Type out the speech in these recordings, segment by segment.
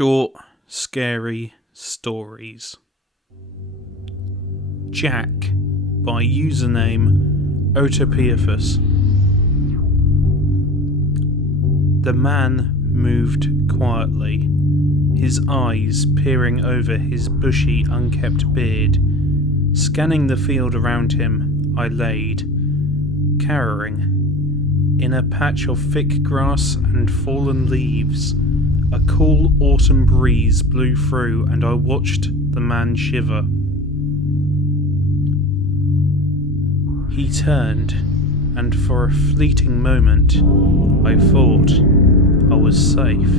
Short, Scary Stories. Jack, by username Otopiaphus. The man moved quietly, his eyes peering over his bushy, unkempt beard. Scanning the field around him, I laid, cowering, in a patch of thick grass and fallen leaves. A cool autumn breeze blew through, and I watched the man shiver. He turned, and for a fleeting moment, I thought I was safe.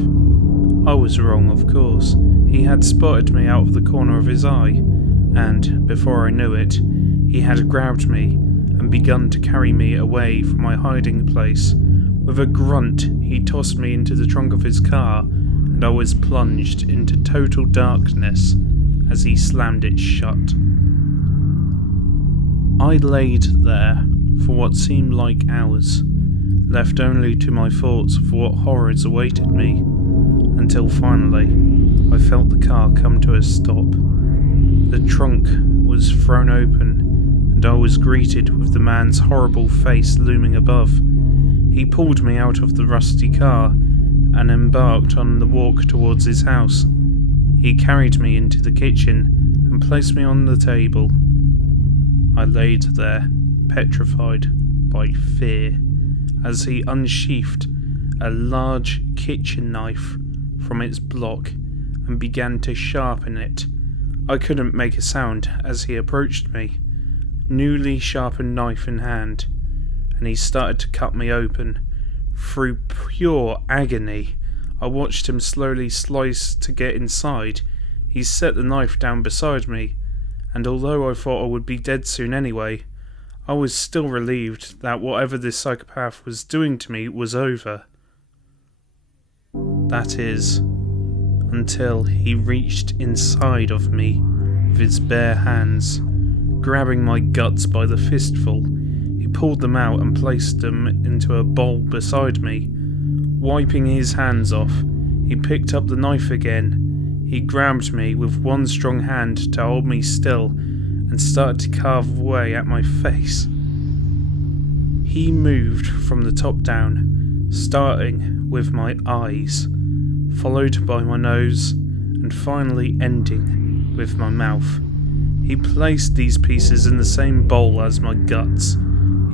I was wrong, of course. He had spotted me out of the corner of his eye, and, before I knew it, he had grabbed me and begun to carry me away from my hiding place. With a grunt, he tossed me into the trunk of his car, and I was plunged into total darkness as he slammed it shut. I laid there for what seemed like hours, left only to my thoughts of what horrors awaited me, until finally I felt the car come to a stop. The trunk was thrown open, and I was greeted with the man's horrible face looming above. He pulled me out of the rusty car and embarked on the walk towards his house. He carried me into the kitchen and placed me on the table. I laid there, petrified by fear, as he unsheathed a large kitchen knife from its block and began to sharpen it. I couldn't make a sound as he approached me, newly sharpened knife in hand, and he started to cut me open. Through pure agony, I watched him slowly slice to get inside. He set the knife down beside me, and although I thought I would be dead soon anyway, I was still relieved that whatever this psychopath was doing to me was over. That is, until he reached inside of me with his bare hands, grabbing my guts by the fistful. He pulled them out and placed them into a bowl beside me. Wiping his hands off, he picked up the knife again. He grabbed me with one strong hand to hold me still and started to carve away at my face. He moved from the top down, starting with my eyes, followed by my nose, and finally ending with my mouth. He placed these pieces in the same bowl as my guts.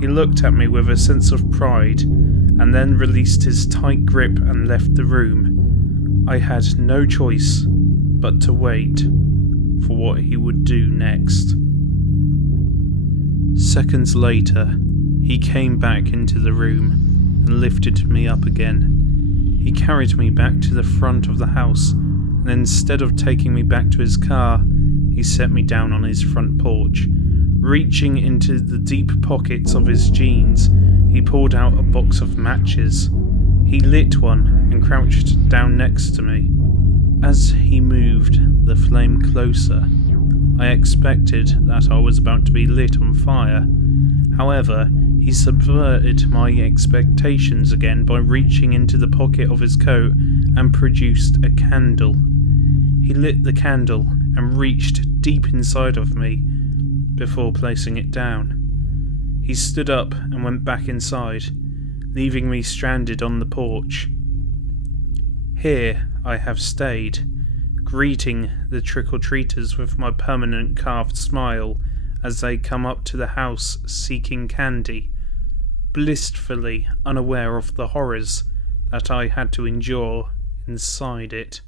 He looked at me with a sense of pride, and then released his tight grip and left the room. I had no choice but to wait for what he would do next. Seconds later, he came back into the room and lifted me up again. He carried me back to the front of the house, and instead of taking me back to his car, he set me down on his front porch. Reaching into the deep pockets of his jeans, he pulled out a box of matches. He lit one and crouched down next to me. As he moved the flame closer, I expected that I was about to be lit on fire. However, he subverted my expectations again by reaching into the pocket of his coat and produced a candle. He lit the candle and reached deep inside of me before placing it down. He stood up and went back inside, leaving me stranded on the porch. Here I have stayed, greeting the trick-or-treaters with my permanent carved smile as they come up to the house seeking candy, blissfully unaware of the horrors that I had to endure inside it.